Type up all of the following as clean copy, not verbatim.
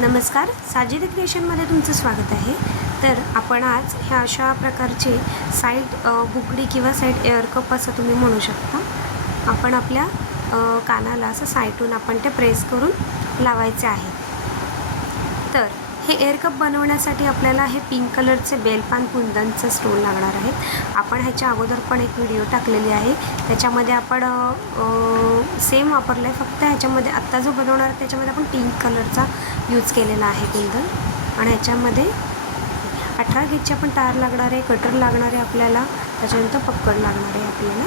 नमस्कार, साजिद क्रिएशनमध्ये तुमचं स्वागत आहे। तर आपण आज ह्या अशा प्रकारचे साईड बुगडी किंवा साईड एअर कप असं तुम्ही म्हणू शकता। आपण आपल्या कानाला असं साईडून आपण ते प्रेस करून लावायचे आहे। तर हे एअर कप बनवण्यासाठी आपल्याला हे पिंक कलरचे बेलपान कुंदनचे स्टोन लागणार आहेत। आपण ह्याच्या अगोदर पण एक व्हिडिओ टाकलेली आहे, त्याच्यामध्ये आपण सेम वापरलं आहे, फक्त ह्याच्यामध्ये आत्ता जो बनवणार त्याच्यामध्ये आपण पिंक कलरचा यूज केलेला आहे कुंदन। आणि ह्याच्यामध्ये 18 गेजचे आपण तार लागणार आहे, कटर लागणार आहे आपल्याला, त्याच्यानंतर पक्कड लागणार आहे आपल्याला,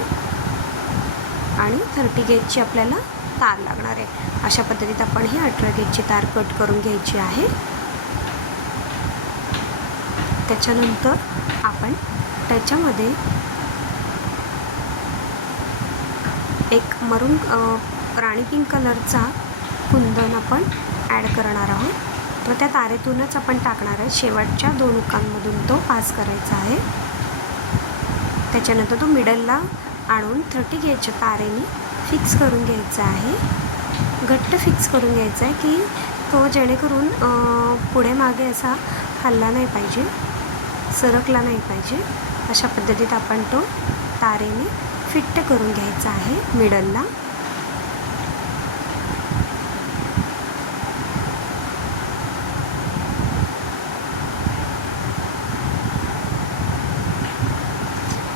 आणि 30 गेजची आपल्याला तार लागणार आहे। अशा पद्धतीत आपण ही 18 गेजची तार कट करून घ्यायची आहे। त्याच्यानंतर आपण त्याच्यामध्ये एक मरून राणी पिंक कलरचा कुंदन आपण ॲड करणार आहोत। तो त्या तारेतूनच आपण टाकणार आहे, शेवटच्या 2 हुकांमधून तो पास करायचा आहे। त्याच्यानंतर तो मिडलला आणून 30 गेजच्या तारेने फिक्स करून घ्यायचा आहे, घट्ट फिक्स करून घ्यायचा आहे की तो जेणेकरून पुढे मागे असा हलला नाही पाहिजे, सरकला नाही पाहिजे। अशा पद्धतीत आपण तो तारेने फिट करून घ्यायचा आहे मिडलला।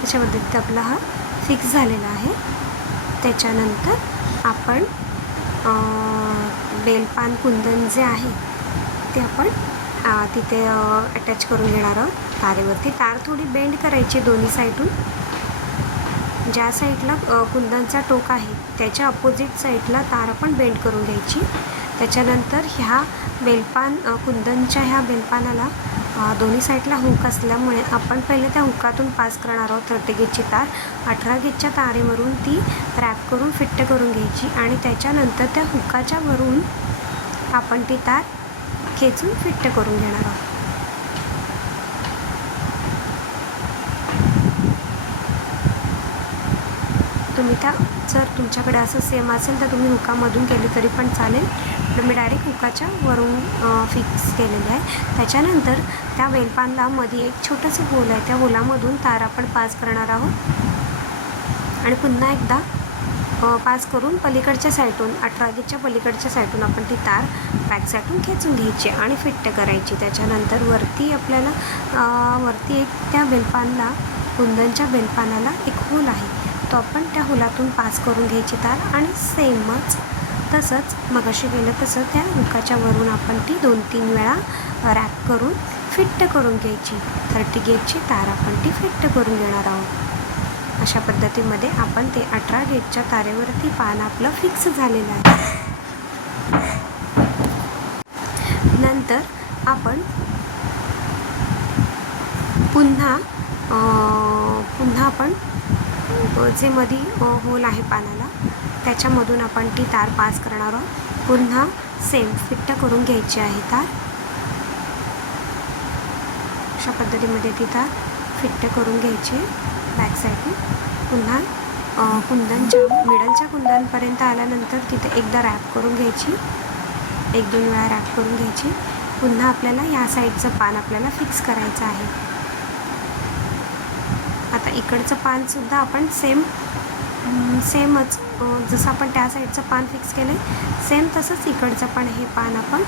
अशा पद्धतीत आपला हा फिक्स झालेला आहे। त्याच्यानंतर आपण बेलपान कुंदन जे आहे ते आपण तिथे अटॅच करून घेणार आहोत तारेवरती। तार थोडी बेंड करायची दोन्ही साईडून, ज्या साईडला कुंदनचा टोक आहे त्याच्या अपोजिट साईडला तार आपण बेंड करून घ्यायची। त्याच्यानंतर ह्या बेलपान कुंदनच्या ह्या बेलपानाला दोन्ही साईडला हुक असल्यामुळे आपण पहिले त्या हुकातून पास करणार आहोत 30 गेजची तार। 18 गेजच्या तारेवरून ती रॅप करून फिट्ट करून घ्यायची आणि त्याच्यानंतर त्या हुकाच्या वरून आपण ती तार खेचून फिट्ट करून घेणार आहोत। तुम्ही त्या जर तुमच्याकडे असं सेम असेल तर तुम्ही हुकामधून केली तरी पण चालेल, पण मी डायरेक्ट हुकाच्या वरून फिक्स केलेलं आहे। त्याच्यानंतर त्या बेलपानला मध्ये एक छोटंसं होल आहे, त्या होलामधून तार आपण पास करणार आहोत आणि पुन्हा एकदा पास करून पलीकडच्या साईडून 18 गेजच्या पलीकडच्या साईडून आपण ती तार बॅक साईडून खेचून घ्यायची आणि फिट्ट करायची। त्याच्यानंतर वरती आपल्याला वरती एक त्या बेलपानला कुंदनच्या बेलपानाला एक होल आहे, तो आपण त्या होलातून पास करून घ्यायची तार आणि सेमच तसंच मगाशी केलं तसं त्या हुकाच्या वरून आपण ती 2-3 वेळा रॅप करून फिट्ट करून घ्यायची। 30 गेजची तार आपण ती फिट्ट करून घेणार आहोत। अशा पद्धतीमध्ये आपण ते 18 गेजच्या तारेवरती पान आपलं फिक्स झालेलं आहे। नंतर आपण पुन्हा आपण जे मध्ये होल आहे पानाला त्याच्यामधून आपण ती तार पास करणार आहोत। पुन्हा सेम फिट्ट करून घ्यायची आहे तार। अशा पद्धतीमध्ये ती तार फिट्ट करून घ्यायची बॅक साईडने। पुन्हा कुंदनच्या मिडलच्या कुंदनपर्यंत आल्यानंतर तिथे एकदा रॅप करून घ्यायची, 1-2 वेळा रॅप करून घ्यायची। पुन्हा आपल्याला या साईडचं पान आपल्याला फिक्स करायचं आहे। आता इकडचं पानसुद्धा आपण सेमच जसं आपण त्या साईडचं पान फिक्स केलं आहे सेम तसंच इकडचं पण हे पान आपण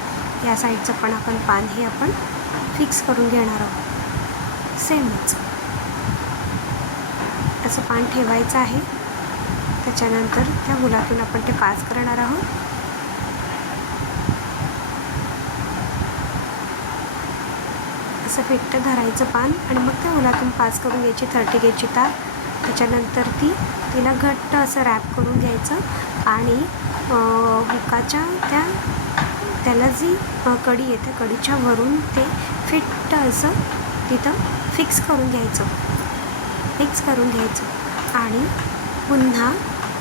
या साईडचं पण आपण पान हे आपण फिक्स करून घेणार आहोत। सेमच असं पान ठेवायचं आहे। त्याच्यानंतर त्या हुलातून आपण ते पास करणार आहोत। असं फिट्ट धरायचं पान आणि मग त्या हुलातून पास करून घ्यायची 30 गेजची तार। त्याच्यानंतर तिला घट्ट असं रॅप करून घ्यायचं आणि हुकाच्या त्याला जी कडी आहे त्या कडीच्या वरून ते फिट्ट असं तिथं फिक्स करून घ्यायचं आणि पुन्हा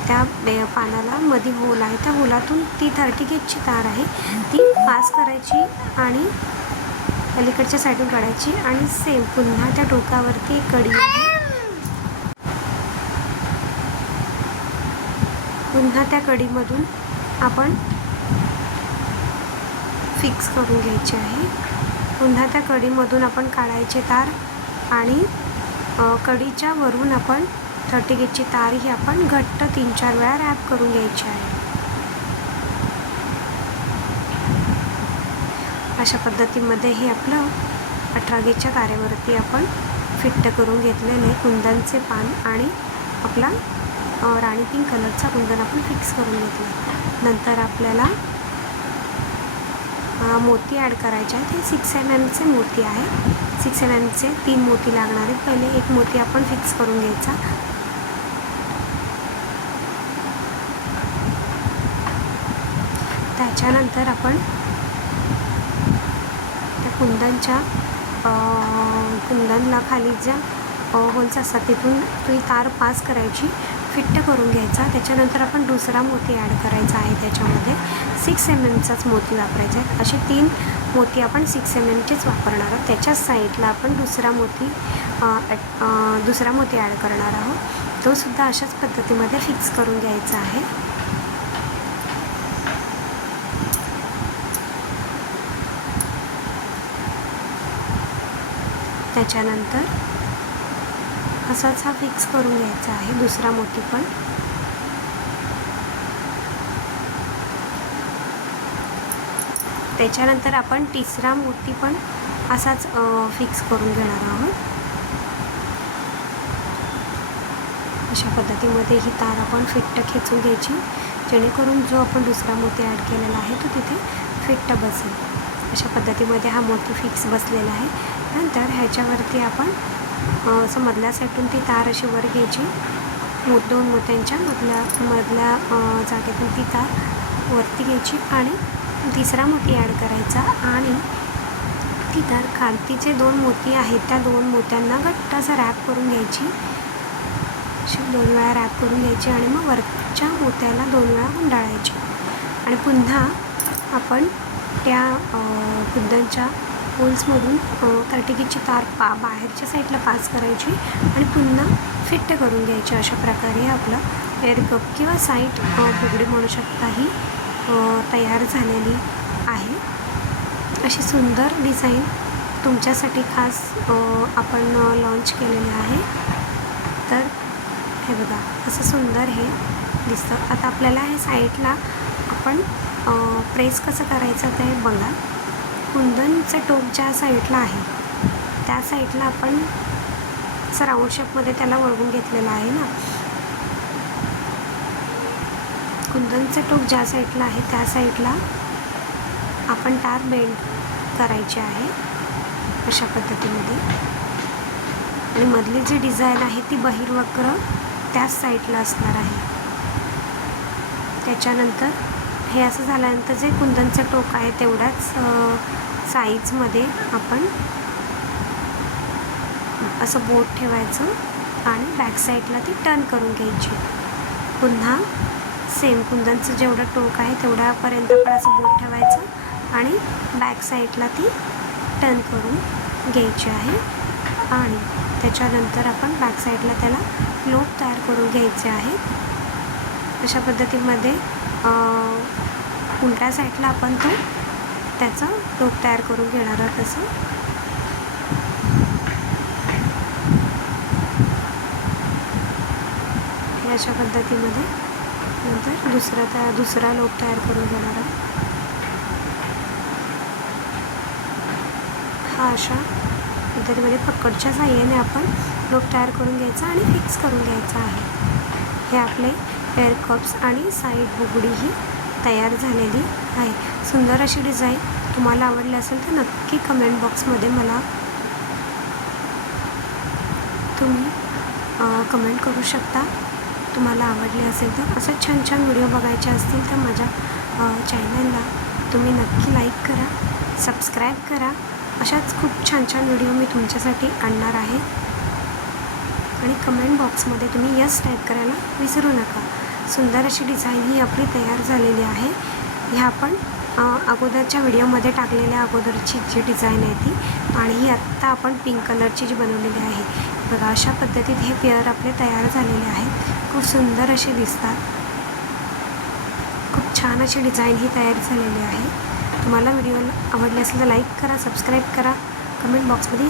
त्या पानाला मध्ये होल आहे त्या होलातून ती 30 गेजची तार आहे ती पास करायची आणि पलीकडच्या साईडून काढायची आणि सेम पुन्हा त्या टोकावरती एक कडी आहे, पुन्हा त्या कडीमधून आपण फिक्स करून घ्यायची आहे. पुन्हा त्या कडीमधून आपण काढायचे तार आणि कडीच्या वरून आपण 30 गेजची तार ही आपण घट्ट 3-4 वेळा रॅप करून घ्यायची आहे. अशा पद्धतीमध्ये हे आपलं 18 गेजच्या तारेवरती आपण फिट्ट करून घेतलेले कुंदनचे पान आणि आपला राणी पिंक कलरचा कुंदन आपण फिक्स करून घेतला. नंतर आपल्याला मोती ॲड करायचे आहेत. हे 6 mm मोती आहे. 6 mm 3 मोती लागणार आहेत. पहिले एक मोती आपण फिक्स करून घ्यायचा. त्याच्यानंतर आपण त्या कुंदनला खाली ज्या होल्स असतात तिथून ती तार पास करायची, फिट्ट करून घ्यायचा. त्याच्यानंतर आपण दुसरा मोती ॲड करायचा आहे. त्याच्यामध्ये 6 mmचाच मोती वापरायचा आहे. असे 3 मोती आपण 6 mmचेच वापरणार आहोत. त्याच्याच साईडला आपण दुसरा मोती ॲड करणार आहोत. तो सुद्धा अशाच पद्धतीमध्ये फिक्स करून घ्यायचा आहे. त्याच्यानंतर असाच हा फिक्स करून घ्यायचा आहे दुसरा मोती पण. त्याच्यानंतर आपण तिसरा मोती पण असाच फिक्स करून घेणार आहोत. अशा पद्धतीमध्ये ही तार आपण फिट्ट खेचून घ्यायची, जेणेकरून जो आपण दुसरा मोती ॲड केलेला आहे तो तिथे फिट्ट बसेल. अशा पद्धतीमध्ये हा मोती फिक्स बसलेला आहे. नंतर ह्याच्यावरती आपण असं मधल्या साईडून ती तार अशी वर घ्यायची. 2 मोत्यांच्या मधल्या जागेतून ती तार वरती घ्यायची आणि तिसरा मोती ॲड करायचा आणि ती तार खालती जे 2 मोती आहेत त्या 2 मोत्यांना घट्ट असं रॅप करून घ्यायची. अशी 2 वेळा रॅप करून घ्यायची आणि मग वरच्या मोत्याला 2 वेळा गुंडाळायची आणि पुन्हा आपण त्या कुंदनच्या होल्समधून 30 गेजची तार बाहेरच्या साईडला पास करायची आणि पुन्हा फिट्ट करून घ्यायची. अशा प्रकारे आपलं एअर कप किंवा साईड फुगडी म्हणू शकता ही तयार झालेली आहे. अशी सुंदर डिझाईन तुमच्यासाठी खास आपण लॉन्च केलेली आहे. तर हे बघा असं सुंदर हे दिसतं. आता आपल्याला हे साईडला आपण प्रेस कसं करायचं ते बघा. कुंदनचं टोक ज्या साईडला आहे त्या साईडला आपण असं राऊंड शेपमध्ये त्याला वळवून घेतलेलं आहे ना. कुंदनचं टोक ज्या साईडला आहे त्या साईडला आपण तार बेंड करायची आहे अशा पद्धतीमध्ये. आणि मधली जी डिझाईन आहे ती बहिर्वक्र त्याच साईडला असणार आहे. त्याच्यानंतर हे असं झाल्यानंतर जे कुंदनचं टोक आहे तेवढ्याच साईजमध्ये आपण असं बोट ठेवायचं आणि बॅक साईडला ती टर्न करून घ्यायची. पुन्हा सेम कुंदनचं जेवढं टोक आहे तेवढ्यापर्यंत आपण असं बोट ठेवायचं आणि बॅक साईडला ती टर्न करून घ्यायची आहे. आणि त्याच्यानंतर आपण बॅक साईडला त्याला लोप तयार करून घ्यायचे आहे. अशा पद्धतीमध्ये उलट्या साईडला आपण तो त्याचा टोक तयार करून घेणार आहोत. तसं हे अशा पद्धतीमध्ये नंतर दुसरा लोप तयार करून घेणार आहोत. हा अशा पद्धतीमध्ये पकडच्या साहाय्याने आपण लोप तयार करून घ्यायचा आणि फिक्स करून घ्यायचा आहे. हे आपले एअर कप्स आणि साईड बुगडी ही तयार झालेली आहे. सुंदर अशी डिझाईन तुम्हाला आवडली असेल तर नक्की कमेंट बॉक्समध्ये मला तुम्ही कमेंट करू शकता. तुम्हाला आवडली असेल तर असं छान छान व्हिडिओ बघायचे असतील तर माझ्या चॅनलला तुम्ही नक्की लाईक करा, सबस्क्राईब करा. अशाच खूप छान छान व्हिडिओ मी तुमच्यासाठी आणणार आहे. आणि कमेंट बॉक्समध्ये तुम्ही यस टाईप करायला विसरू नका. सुंदर अशी डिझाईन ही आपली तयार झालेली आहे. ह्या आपण अगोदरच्या व्हिडिओमध्ये टाकलेल्या अगोदरची जी डिझाईन आहे ती आणि ही आत्ता आपण पिंक कलरची जी बनवलेली आहे बघा. अशा पद्धतीत हे पेअर आपले तयार झालेले आहेत. खूप सुंदर असे दिसतात. खूप छान अशी डिझाईन ही तयार झालेली आहे. तुम्हाला व्हिडिओ आवडले असेल तर लाईक करा, सबस्क्राईब करा, कमेंट बॉक्समध्ये